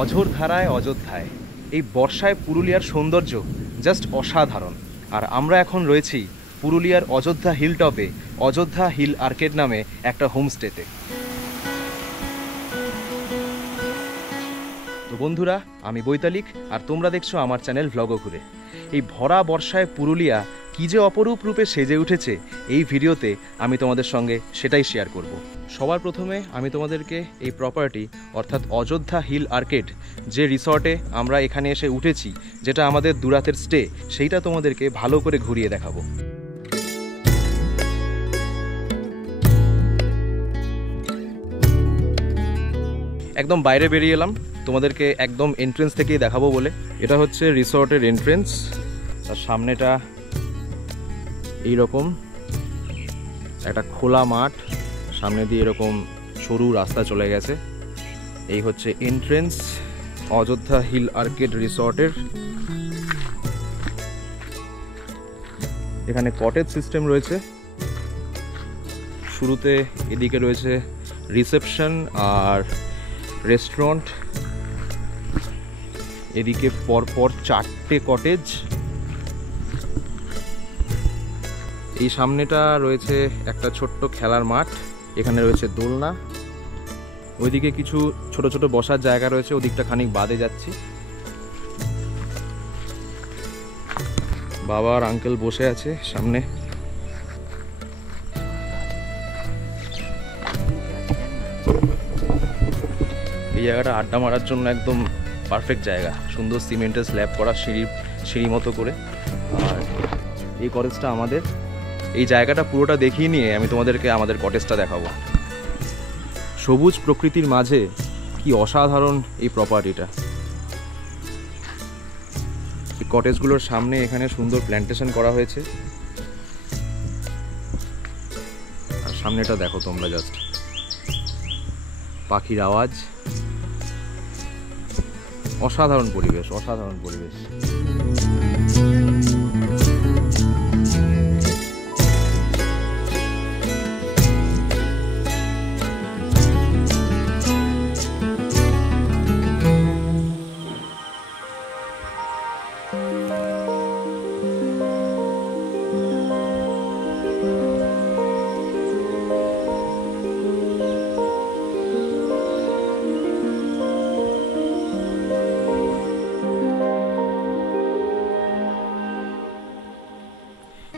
অঝোর ধারায় অযোধ্যায় এই বর্ষায় পুরুলিয়ার সৌন্দর্য জাস্ট অসাধারণ। আর আমরা এখন রয়েছি পুরুলিয়ার অযোধ্যা হিল টপে, অযোধ্যা হিল আর্কেড নামে একটা হোমস্টেতে। তো বন্ধুরা, আমি বৈতালিক আর তোমরা দেখছো আমার চ্যানেল ভ্লগও ঘুরে। এই ভরা বর্ষায় পুরুলিয়া কী যে অপরূপ রূপে সেজে উঠেছে, এই ভিডিওতে আমি তোমাদের সঙ্গে সেটাই শেয়ার করব। সবার প্রথমে আমি তোমাদেরকে এই প্রপার্টি অর্থাৎ অযোধ্যা হিল আর্কেড, যে রিসর্টে আমরা এখানে এসে উঠেছি, যেটা আমাদের দুরাতের স্টে, সেইটা তোমাদেরকে ভালো করে ঘুরিয়ে দেখাবো। একদম বাইরে বেরিয়ে এলাম তোমাদেরকে একদম এন্ট্রেন্স থেকেই দেখাবো বলে। এটা হচ্ছে রিসর্টের এন্ট্রেন্স। তার সামনেটা এইরকম একটা খোলা মাঠ, সামনে দিয়ে এরকম সরু রাস্তা চলে গেছে। এই হচ্ছে এন্ট্রেন্স অযোধ্যা হিল আর্কেড রিসর্টের। এখানে কটেজ সিস্টেম রয়েছে। শুরুতে এদিকে রয়েছে রিসেপশন আর রেস্টুরেন্ট, এদিকে পরপর 4টে কটেজ। এই সামনেটা রয়েছে একটা ছোট্ট খেলার মাঠ, এখানে রয়েছে দোলনা। ওইদিকে কিছু ছোট ছোট বসার জায়গা রয়েছে, ওদিকটা খানিক বাদে যাচ্ছি। বাবা আর আঙ্কেল বসে আছে সামনে। এই জায়গাটা আড্ডা মারার জন্য একদম পারফেক্ট জায়গা। সুন্দর সিমেন্টের স্ল্যাব করা সিঁড়ি মতো করে। আর এই কটেজটা আমাদের। এই জায়গাটা পুরোটা দেখিয়ে নিয়ে আমি তোমাদেরকে আমাদের কটেজটা দেখাবো। সবুজ প্রকৃতির মাঝে কি অসাধারণ এই প্রপার্টিটা। এই কটেজগুলোর সামনে এখানে সুন্দর প্ল্যান্টেশন করা হয়েছে। আর সামনেটা দেখো তোমরা, জাস্ট পাখির আওয়াজ। অসাধারণ পরিবেশ, অসাধারণ পরিবেশ।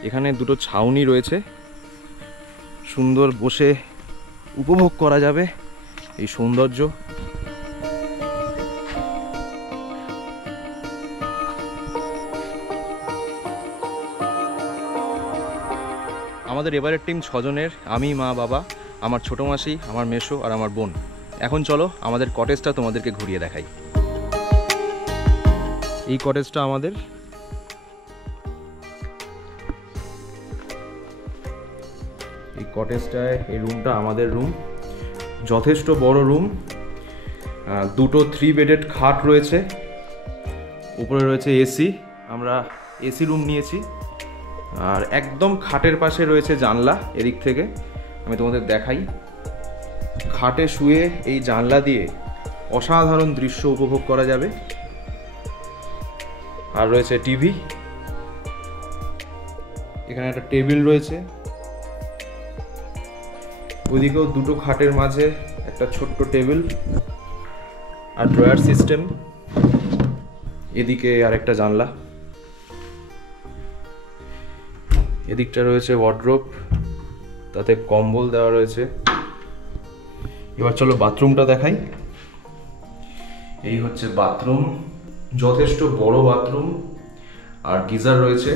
এখানে দুটো ছাউনি রয়েছে, সুন্দর বসে উপভোগ করা যাবে এই সৌন্দর্য। আমাদের এবারের টিম 6 জনের। আমি, মা, বাবা, আমার ছোটো মাসি, আমার মেসো আর আমার বোন। এখন চলো আমাদের কটেজটা তোমাদেরকে ঘুরিয়ে দেখাই। এই কটেজটা আমাদের। এই কটেজটায় এই রুমটা আমাদের রুম। যথেষ্ট বড় রুম। দুটো 3 বেডেড খাট রয়েছে, উপরে রয়েছে এসি। আমরা এসি রুম নিয়েছি। আর একদম খাটের পাশে রয়েছে জানলা। এদিক থেকে আমি তোমাদের দেখাই। খাটে শুয়ে এই জানলা দিয়ে অসাধারণ দৃশ্য উপভোগ করা যাবে। আর রয়েছে টিভি। এখানে একটা টেবিল রয়েছে। ওদিকেও দুটো খাটের মাঝে একটা ছোট্ট টেবিল আর ড্রয়ার সিস্টেম। এদিকে আরেকটা জানলা। এদিকটা রয়েছে ওয়ার্ড্রোব, তাতে কম্বল দেওয়া রয়েছে। এবার চলো বাথরুমটা দেখাই। এই হচ্ছে বাথরুম। যথেষ্ট বড় বাথরুম আর গিজার রয়েছে।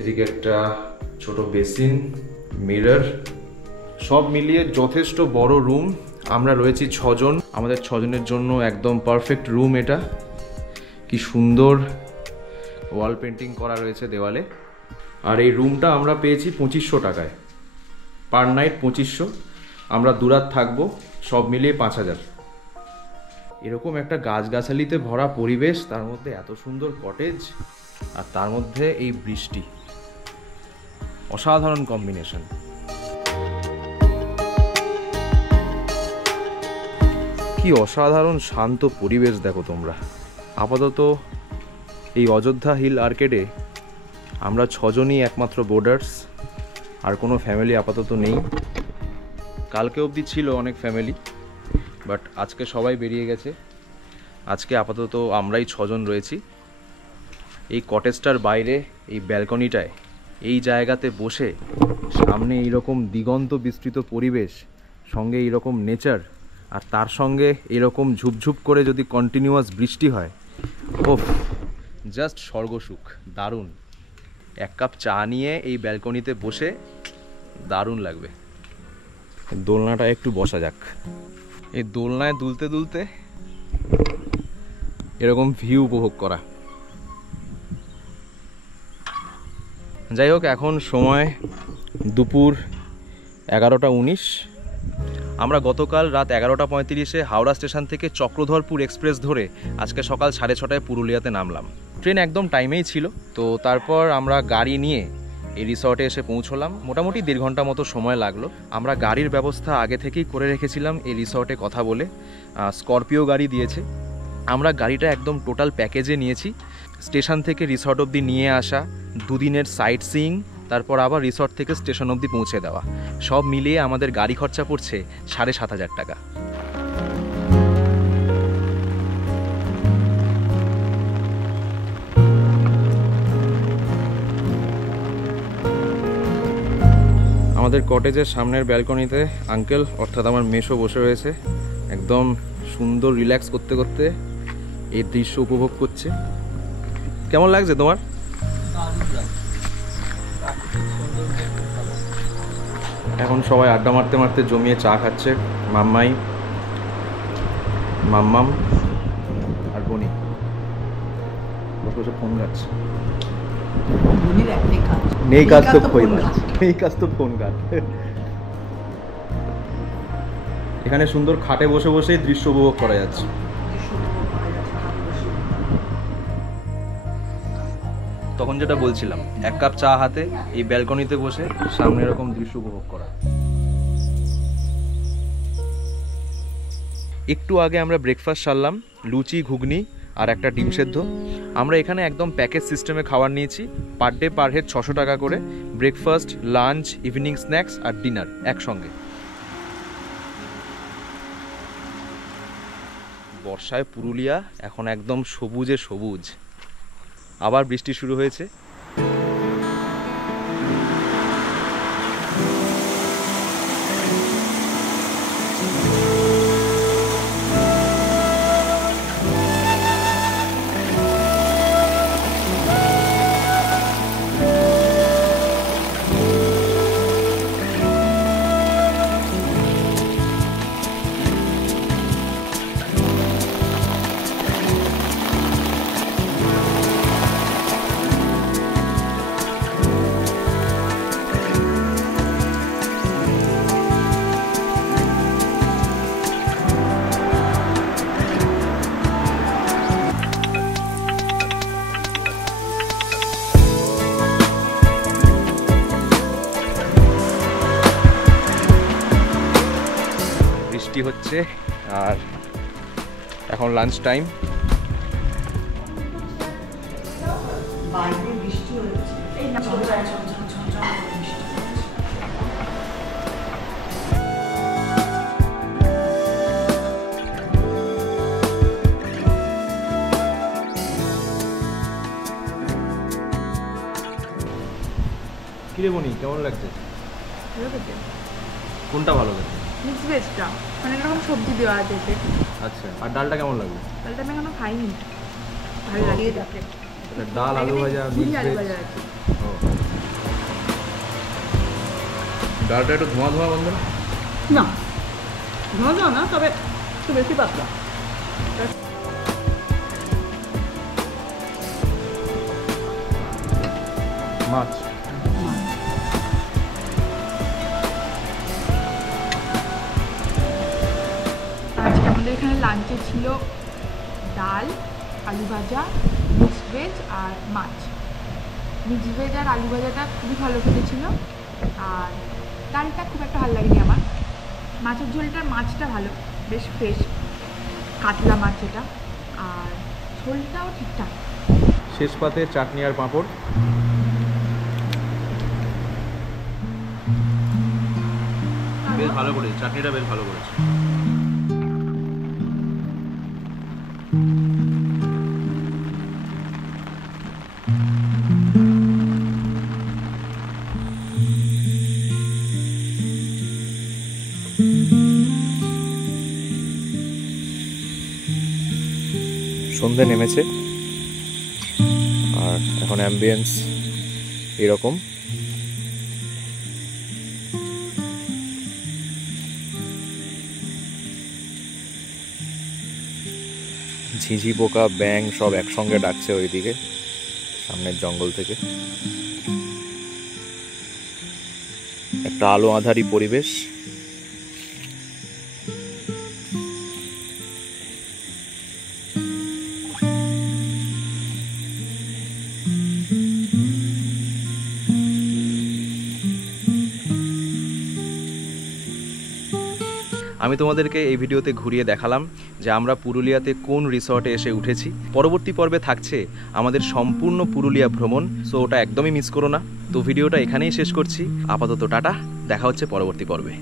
এদিকে একটা ছোট বেসিন, মিরর। সব মিলিয়ে যথেষ্ট বড় রুম। আমরা রয়েছি 6 জন। আমাদের 6 জনের জন্য একদম পারফেক্ট রুম এটা। কি সুন্দর ওয়াল পেন্টিং করা রয়েছে দেওয়ালে। আর এই রুমটা আমরা পেয়েছি 2500 টাকায়, পার নাইট 2500। আমরা দুরাত থাকবো, সব মিলিয়ে 5000। এরকম একটা গাছগাছালিতে ভরা পরিবেশ, তার মধ্যে এত সুন্দর কটেজ, আর তার মধ্যে এই বৃষ্টি। অসাধারণ কম্বিনেশন। কি অসাধারণ শান্ত পরিবেশ দেখো তোমরা। আপাতত এই অযোধ্যা হিল আর্কেডে আমরা 6 জনই একমাত্র বোর্ডার্স, আর কোনো ফ্যামিলি আপাতত নেই। কালকে অবধি ছিল অনেক ফ্যামিলি, বাট আজকে সবাই বেরিয়ে গেছে। আজকে আপাতত আমরাই 6 জন রয়েছি। এই কটেজটার বাইরে এই ব্যালকনিটায় এই জায়গাতে বসে সামনে এইরকম দিগন্ত বিস্তৃত পরিবেশ, সঙ্গে এইরকম নেচার, আর তার সঙ্গে এরকম ঝুপঝুপ করে যদি কন্টিনিউয়াস বৃষ্টি হয়, ওফ, জাস্ট স্বর্গসুখ, দারুণ। এক কাপ চা নিয়ে এই ব্যালকনিতে বসে দারুণ লাগবে। দোলনাটা একটু বসা যাক। এই দোলনায় দুলতে দুলতে এরকম ভিউ উপভোগ করা। যাই হোক, এখন সময় দুপুর 11:19। আমরা গতকাল রাত 11:35 হাওড়া স্টেশন থেকে চক্রধরপুর এক্সপ্রেস ধরে আজকে সকাল 6:30 পুরুলিয়াতে নামলাম। ট্রেন একদম টাইমেই ছিল। তো তারপর আমরা গাড়ি নিয়ে এই রিসর্টে এসে পৌঁছলাম। মোটামুটি 1.5 ঘন্টা মতো সময় লাগলো। আমরা গাড়ির ব্যবস্থা আগে থেকেই করে রেখেছিলাম এই রিসর্টে কথা বলে। স্করপিও গাড়ি দিয়েছে। আমরা গাড়িটা একদম টোটাল প্যাকেজে নিয়েছি। স্টেশন থেকে রিসর্ট অবধি নিয়ে আসা, 2 দিনের সাইট সিইং, তারপর আবার রিসর্ট থেকে স্টেশন অবধি পৌঁছে দেওয়া, সব মিলিয়ে আমাদের গাড়ি খরচা পড়ছে 7,500 টাকা। আমাদের কটেজের সামনের ব্যালকনিতে আঙ্কেল অর্থাৎ আমার মেসো বসে রয়েছে, একদম সুন্দর রিল্যাক্স করতে করতে এই দৃশ্য উপভোগ করছে। কেমন লাগছে তোমার? এখন সবাই আড্ডা মারতে মারতে জমিয়ে চা খাচ্ছে। মাম্মাই, মাম্মাম আর বনি বসে বসে ফোন ঘাটছে। নেই কাজ তো ফোন ঘাট। এখানে সুন্দর খাটে বসে বসেই দৃশ্য উপভোগ করা যাচ্ছে। তখন যেটা বলছিলাম, 1 কাপ চা হাতে এই ব্যালকনিতে বসে সামনে এরকম দৃশ্য উপভোগ করা। একটু আগে আমরা ব্রেকফাস্ট সারলাম, লুচি, ঘুগনি আর একটা ডিম সেদ্ধ। আমরা এখানে একদম প্যাকেজ সিস্টেমে খাবার নিয়েছি। পার ডে পার হেড 600 টাকা করে, ব্রেকফাস্ট, লাঞ্চ, ইভিনিং স্ন্যাক্স আর ডিনার একসঙ্গে। বর্ষায় পুরুলিয়া এখন একদম সবুজে সবুজ। আবার বৃষ্টি শুরু হয়েছে। বৃষ্টি হচ্ছে আর এখন লাঞ্চ টাইম। কিরে বনি, কেমন লাগছে? কোনটা ভালো লাগে? মিক্স ভেজটা, মানে এরকম সবজি দেওয়া আছে এতে। আচ্ছা, আর ডালটা কেমন লাগবে? ডালটা আমি এখনো খাইনি, ভালো লাগে দেখতে। ডাল, আলু ভাজা, মিক্স ভেজ আছে। ডালটা একটু ধোঁয়া ধোঁয়া বন্ধ না? না, ধোঁয়া ধোঁয়া না, তবে একটু বেশি পাতলা। মাছ, আজকে আমাদের এখানে লাঞ্চে ছিল ডাল, আলু ভাজা, মিক্সড ভেজ আর মাছ। মিক্সড ভেজ আর আলু ভাজাটা খুবই ভালো খেতে ছিল, আর ডালটা খুব একটা ভালো লাগেনি আমার। মাছের ঝোলটার মাছটা ভালো, বেশ ফ্রেশ, কাতলা মাছ এটা, আর ঝোলটাও ঠিকঠাক। শেষ পাতে চাটনি আর পাঁপড়। বেশ ভালো করেছে, চাটনিটা বেশ ভালো করেছে। সন্ধে নেমেছে আর এখন অ্যাম্বিয়েন্স এরকম। ঝিঝি পোকা, ব্যাঙ সব একসঙ্গে ডাকছে ওইদিকে সামনের জঙ্গল থেকে। একটা আলো আঁধারি পরিবেশ। আমি তোমাদেরকে এই ভিডিওতে ঘুরিয়ে দেখালাম যে আমরা পুরুলিয়াতে কোন রিসর্টে এসে উঠেছি। পরবর্তী পর্বে থাকছে আমাদের সম্পূর্ণ পুরুলিয়া ভ্রমণ, সো ওটা একদমই মিস করো না। তো ভিডিওটা এখানেই শেষ করছি, আপাতত টাটা, দেখা হচ্ছে পরবর্তী পর্বে।